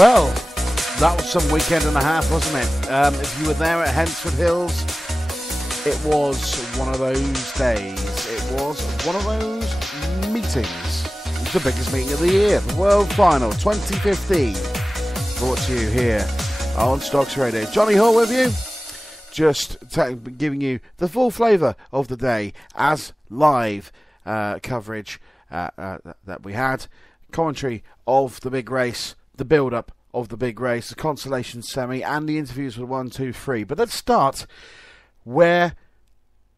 Well, that was some weekend and a half, wasn't it? If you were there at Hensford Hills, it was one of those days. It was one of those meetings. It's the biggest meeting of the year, the World Final 2015. Brought to you here on Stocks Radio. Jonny Hoare with you, just giving you the full flavour of the day as live coverage that we had. Commentary of the big race, the build-up of the big race, the consolation semi, and the interviews with 1, 2, 3. But let's start where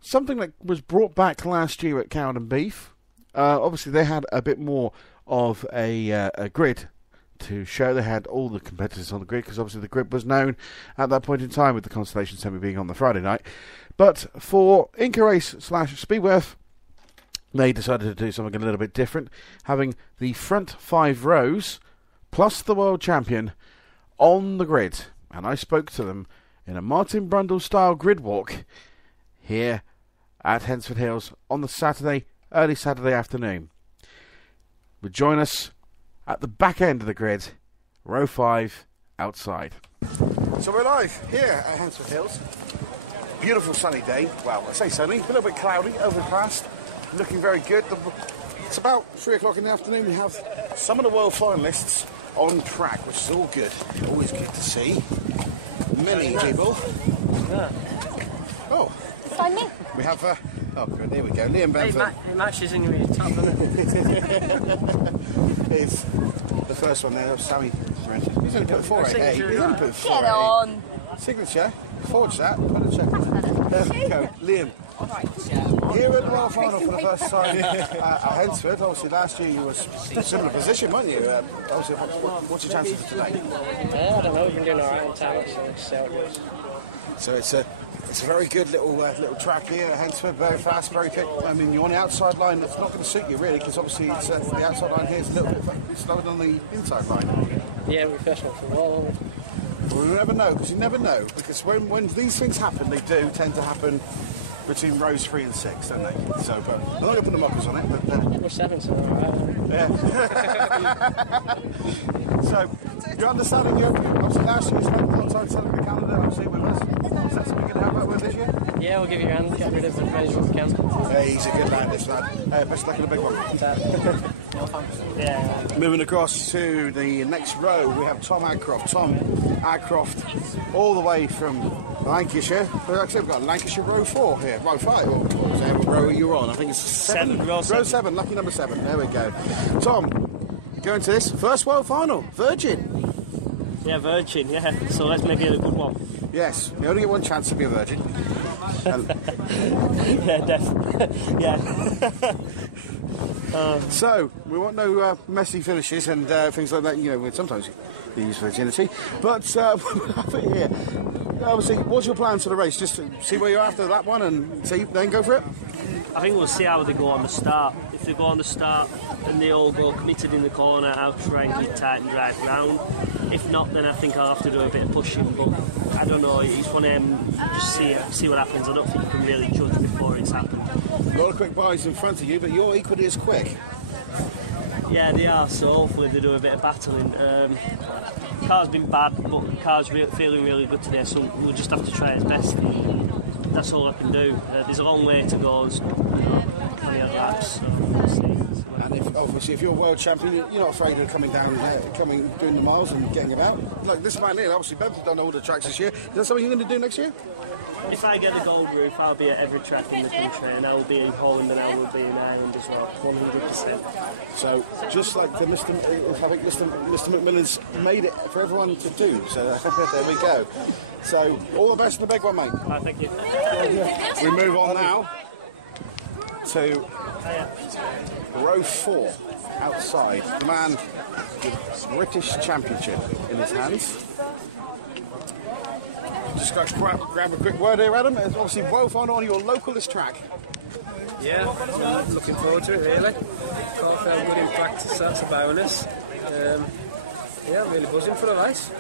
something that was brought back last year at Cowden Beef. Obviously, they had a bit more of a grid to show. They had all the competitors on the grid because obviously the grid was known at that point in time with the consolation semi being on the Friday night. But for Inca Race / Speedworth, they decided to do something a little bit different, having the front 5 rows plus the world champion on the grid. And I spoke to them in a Martin Brundle style grid walk here at Hensford Hills on the early Saturday afternoon. Would join us at the back end of the grid, row 5 outside. So we're live here at Hensford Hills. Beautiful sunny day. Well, I say sunny, a little bit cloudy, overcast. Looking very good. It's about 3 o'clock in the afternoon. We have some of the world finalists on track, which is all good. Always good to see. Many people. Yeah. Oh. Find me. We have, oh good, there we go. Liam Benford. It matches in your top, doesn't it? It's the first one there, Sammy. He's only put 488. He's only put 488. Get on. Signature. Forge that. Put a check. There we go. Liam. Here at the World Final for the first time at Hensford. Obviously, last year you were in a similar position, weren't you? Obviously, what's your chances of today? I don't know. We've been doing all right on time, so let's see how it goes. So it's a very good little track here at Hensford. Very fast, very quick. I mean, you're on the outside line. That's not going to suit you really, because obviously it's, the outside line here is a little bit slower than the inside line. Yeah, we're first one for the wall. Well, you never know, because when these things happen, they do tend to happen between rows 3 and 6, don't they? So, but I'm not going to put the mockers on it. But, We're 7, so we're all right. Yeah. So, you're understanding, obviously last year you spent a lot of time selling the calendar, obviously with us. Is that something you can help out with this year? Yeah, we'll give you a hand, get rid of as many as we can. Yeah, he's a good lad, this lad. Best luck in the big one. Yeah. Moving across to the next row, we have Tom Adcroft. Tom Adcroft, all the way from Lancashire. Actually, we've got Lancashire row 4 here. Row 5, or what was that? What row are you on? I think it's 7. Row 7, lucky number 7. There we go. Tom, going to this first world final, Virgin. Yeah, Virgin, yeah. So let's make it a good one. Yes, you only get one chance to be a virgin. Yeah, definitely. Yeah. So, we want no messy finishes and things like that. You know, sometimes you use virginity. But we have it here. Obviously, what's your plan for the race? Just to see where you're after that one and then go for it? I think we'll see how they go on the start. If they go on the start and they all go committed in the corner, I'll try and keep tight and drive round. If not, then I think I'll have to do a bit of pushing. But I don't know, it's one of them, just see what happens. I don't think you can really judge before it's happened. A lot of quick buys in front of you, but you're equally as quick. Yeah, they are, so hopefully they do a bit of battling. Car's been bad, but car's feeling really good today, so we'll just have to try its best. That's all I can do. There's a long way to go, and plenty of laps, so we'll see. And if you're world champion, you're not afraid of coming down, doing the miles and getting about. Like this man here, obviously Ben's done all the tracks this year. Is that something you're going to do next year? If I get the gold roof, I'll be at every track in the country, and I will be in Holland and I will be in Ireland as well, 100%. So, just like the Mr. McMillan's made it for everyone to do, so there we go. So, all the best in the big one, mate. Thank you. We move on now to row 4, outside. The man with British Championship in his hands. Just got to grab a quick word here, Adam. It's obviously well final on your localist track. Yeah, looking forward to it really. Car felt good in practice, that's a bonus. Yeah, I'm really buzzing for the race.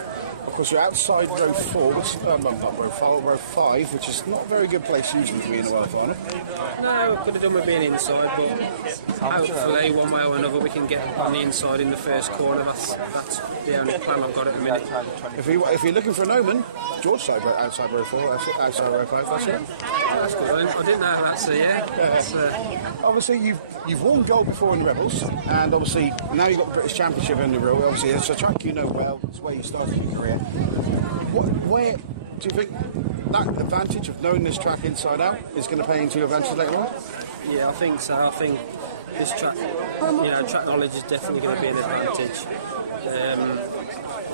Of course, you're outside row 4, which not row 4, row 5, which is not a very good place usually to be in a World Final. No, could have done with being inside, but hopefully one way or another we can get on the inside in the first corner. That's the only plan I've got at the minute. If you're looking for an omen, George side, outside row 4, outside row 5, that's it. That's good. I didn't know that, so yeah. Obviously, you've won gold before in the Rebels, and obviously now you've got the British Championship in the row. Obviously, it's a track you know well. It's where you started your career. Where do you think that advantage of knowing this track inside out is going to play into your advantage later on? Yeah, I think so. I think this track, track knowledge is definitely going to be an advantage.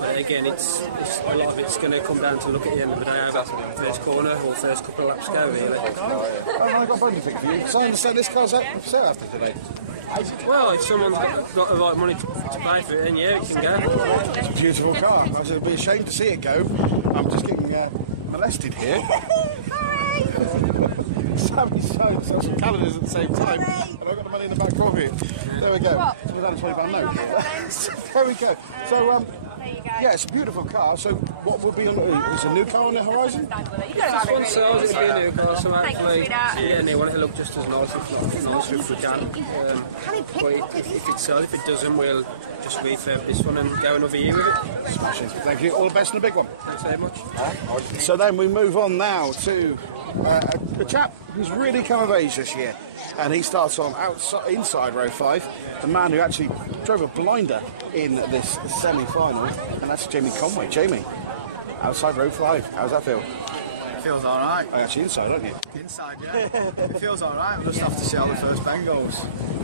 But again, it's a lot of it's going to come down to look at the end of the day how first corner or first couple of laps go, really. I've got a bonus thing for you. So I understand this car's out for sale after today. Well, if someone's got the right money to pay for it, then yeah, it can go. It's a beautiful car. I would be ashamed to see it go. I'm just getting molested here. Sammy's showing some calendars at the same time, and I've got the money in the back pocket. There we go. So we've had a £20 note. There we go. So, yeah, it's a beautiful car. So, what will be on is a new car on the horizon? This one sells, it'll be a new car, so hopefully, yeah, and they want it to look just as nice, if not nicer if we can. But if it sells, if it doesn't, we'll just refurb this one and go another year with it. Smashing. Thank you. All the best in the big one. Thanks very much. So then we move on now to a chap who's really come of age this year, and he starts on inside row 5, the man who actually drove a blinder in this semi-final, and that's Jamie Conway. Jamie, outside row 5, how's that feel? It feels alright. Oh, actually inside, aren't you? Inside, yeah. It feels alright. We'll just have to see how the first bend goes.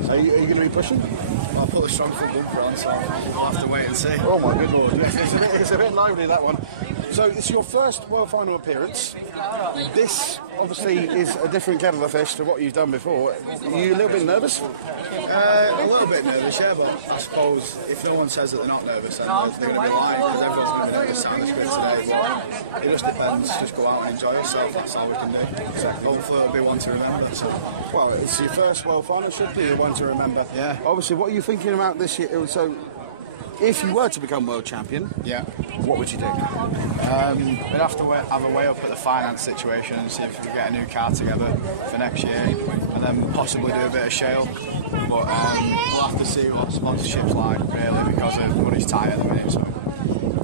So are you going to be pushing? Well, I'll put a strong full bumper on, so we'll have to wait and see. Oh my good lord, it's a bit lively, that one. So it's your first World Final appearance. This obviously is a different kettle of fish to what you've done before. Are you a little bit nervous? A little bit nervous, yeah, but I suppose if no one says that they're not nervous, then they're going to be lying, because everyone's going to be nervous out of the grid today. But it just depends. Just go out and enjoy yourself. That's all we can do. Exactly. Hopefully it'll be one to remember. So. Well, it's your first World Final, should be the one to remember. Yeah. Obviously, what are you thinking about this year? So, if you were to become world champion, yeah, what would you do? We'd have to have a weigh up at the finance situation and see if we can get a new car together for next year, and then possibly do a bit of shale. But we'll have to see what sponsorship's like, really, because the money's tight at the minute. So.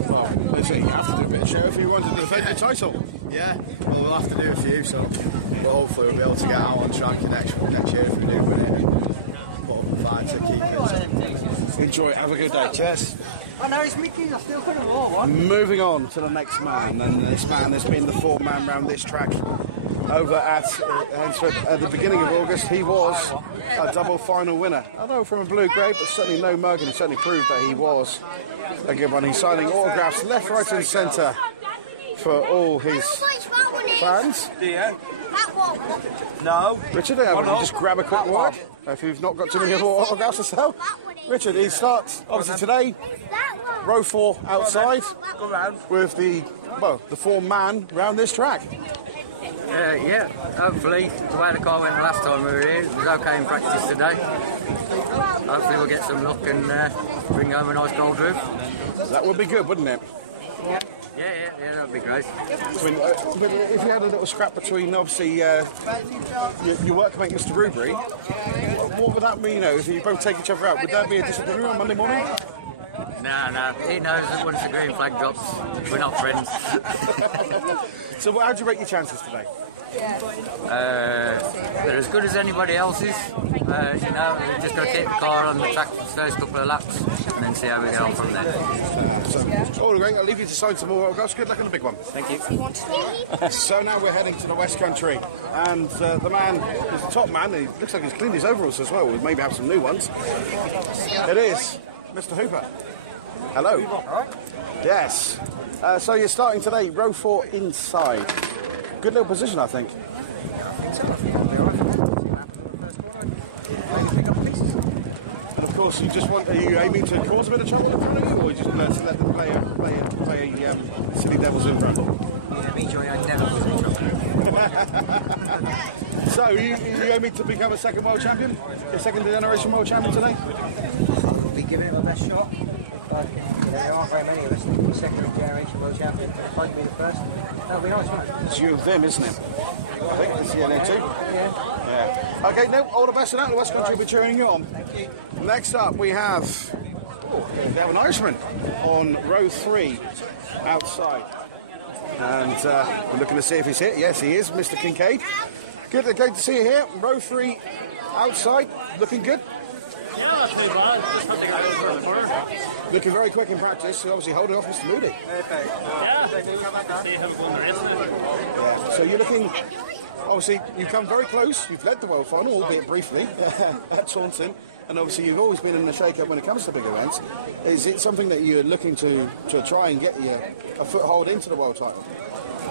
Well, you have to do a bit of shale if you want to defend your title. Yeah, well, we'll have to do a few, so hopefully we'll be able to get out on track next year if we do win it. Put up a fight to keep it. Enjoy it, have a good day. Cheers. I know it's Mickey, I still couldn't roll one. Moving on to the next man, and this man has been the fourth man round this track over at Hensford at the beginning of August. He was a double final winner. I know from a blue grey, but certainly no mug, and he certainly proved that he was a good one. He's signing autographs left, right and centre for all his fans. Yeah. No. Richard, you just grab a quick word if you've not got too many autographs to sell. Richard, he starts obviously today, row 4 outside, with the four man round this track. Yeah, hopefully the way the car went the last time we were here, it was okay in practice today. Hopefully we'll get some luck and bring home a nice gold roof. That would be good, wouldn't it? Yeah, that would be great. If you had a little scrap between, obviously, your workmate Mr. Rubery, what would that mean, if you both take each other out? Would that be a disciplinary on Monday morning? No, he knows that once the green flag drops, we're not friends. So how do you rate your chances today? They're as good as anybody else's. We've just got to keep the car on the track for the first couple of laps and then see how we get on from there. All right, I'll leave you to sign some more autographs. Good luck on the big one. Thank you. So now we're heading to the West Country, and the man is the top man. He looks like he's cleaned his overalls as well. We'll maybe have some new ones. It is Mr. Hooper. Hello. Yes. So you're starting today, row 4 inside. Good little position, I think. And of course, are you aiming to cause a bit of trouble in front of you, or are you just going to let them play silly devils in front? So, you aiming to become a second world champion? A second generation world champion today? Be giving it my best shot. But there aren't very many of us. The second generation world champion. If I can be the first, that'll be nice, won't it? It's you and them, isn't it? I think it's the NA2. Yeah. Okay, no, all the best in out. The West Country will be cheering you on. Thank you. Next up, we have an Irishman on row 3 outside. And we're looking to see if he's here. Yes, he is, Mr. Kincaid. Good to see you here. Row 3 outside, looking good. Yeah, not too bad. Just had to go over the corner. Looking very quick in practice, so obviously holding off Mr. Moody. Yeah, see how going the rest of it. Yeah. So you're looking, obviously, you've come very close. You've led the world final, albeit briefly, at Taunton. And obviously you've always been in the shake-up when it comes to big events. Is it something that you're looking to try and get a foothold into the world title?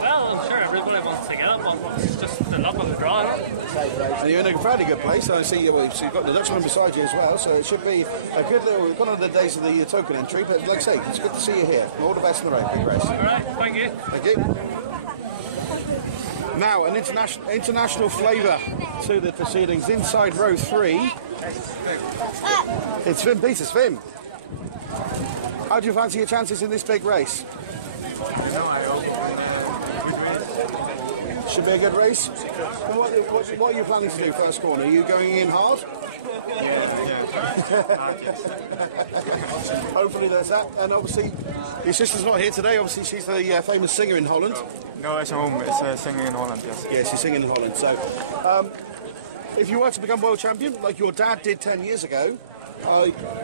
Well, I'm sure everybody wants to get it, but it's just the luck of the draw. And you're in a fairly good place. I see so you've got the Dutchman beside you as well, so it should be a good little, one of the days of the token entry. But like I say, it's good to see you here. All the best in the race. Big race. All right, thank you. Thank you. Now, an international flavour to the proceedings inside row 3. It's Finn Peters. Finn, how do you fancy your chances in this big race? Should be a good race. What are you planning to do first corner? Are you going in hard? Hopefully there's that. And obviously, your sister's not here today. Obviously, she's the famous singer in Holland. No, it's home. It's singing in Holland, yes. Yeah, she's singing in Holland. So, if you were to become world champion, like your dad did 10 years ago,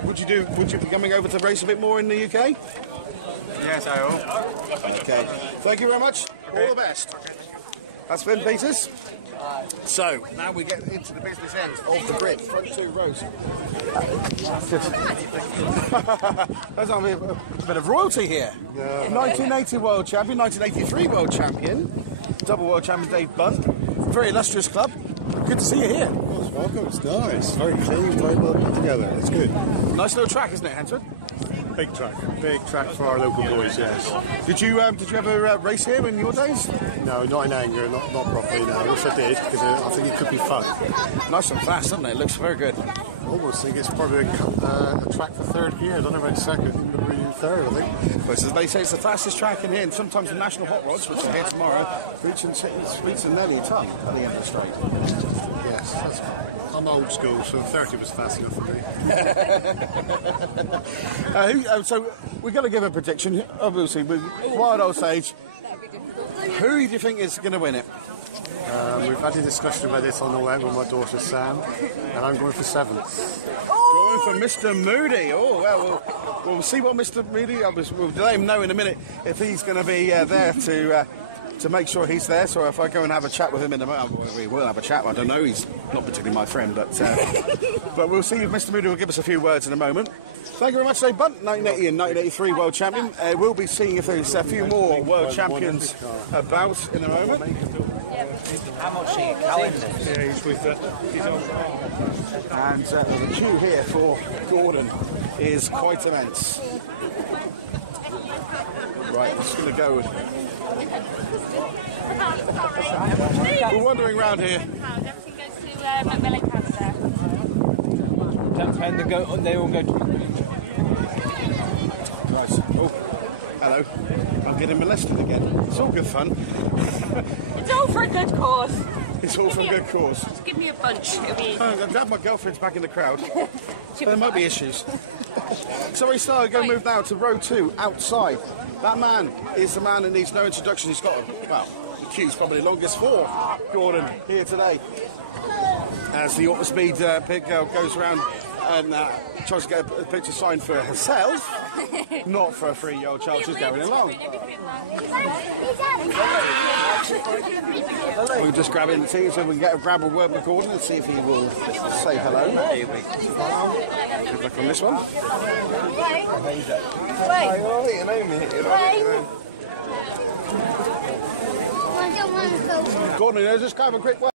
would you be coming over to race a bit more in the UK? Yes, I hope. Okay. Thank you very much. All the best. That's Finn Peters. So, now we get into the business end of the grid. Front 2 rows. That's a bit of royalty here. Yeah. 1980 world champion, 1983 world champion, double world champion Dave Bunt. Very illustrious club. Good to see you here. Welcome. It's nice. Very clean, very well put together. It's good. Nice little track, isn't it, Hansford? Big track for our local boys. Yes. Did you ever race here in your days? No, not in anger, not properly. No, I wish I did because I think it could be fun. Nice and fast, doesn't it? It looks very good. Almost think it's probably a track for third gear. I don't know about second, maybe third. I think. But as they say, it's the fastest track in here. And sometimes the national hot rods, which are here tomorrow, reaching nearly a ton at the end of the straight. Yes, I'm old school, so 30 was fast enough for me. So we've got to give a prediction. Obviously, with Wild Old Sage, who do you think is going to win it? We've had a discussion about this on the way with my daughter Sam, and I'm going for 7th. Going for Mr. Moody. Oh, well, we'll see what Mr. Moody. We'll let him know in a minute if he's going to be there to make sure he's there. So if I go and have a chat with him in a moment, we will have a chat. I don't know. He's not particularly my friend, but we'll see if Mr. Moody will give us a few words in a moment. Thank you very much, Dave Bunt, 1980 and 1983 world champion. We'll be seeing if there's a few more world champions about in a moment. How much are you calendar? And the queue here for Gordon is quite immense. Right, I'm just going to go. We're wandering around here. Everything goes to Macmillan Cancer. They all go to Nice. Oh, hello. I'm getting molested again. It's all good fun. It's all for a good cause. It's all for a good cause. Just give me a bunch. It'll be... I'm glad my girlfriend's back in the crowd. There might be issues. So we started going to move now to row 2 outside. That man is the man that needs no introduction. He's got, well, the queue's probably longest for Gordon here today. As the Autospeed pig girl goes around and tries to get a picture signed for herself, not for a 3-year-old child. She's going along. We'll just grab in the team so we can grab a word with Gordon and see if he will say hello. Good luck on this one. Gordon, just grab a quick word.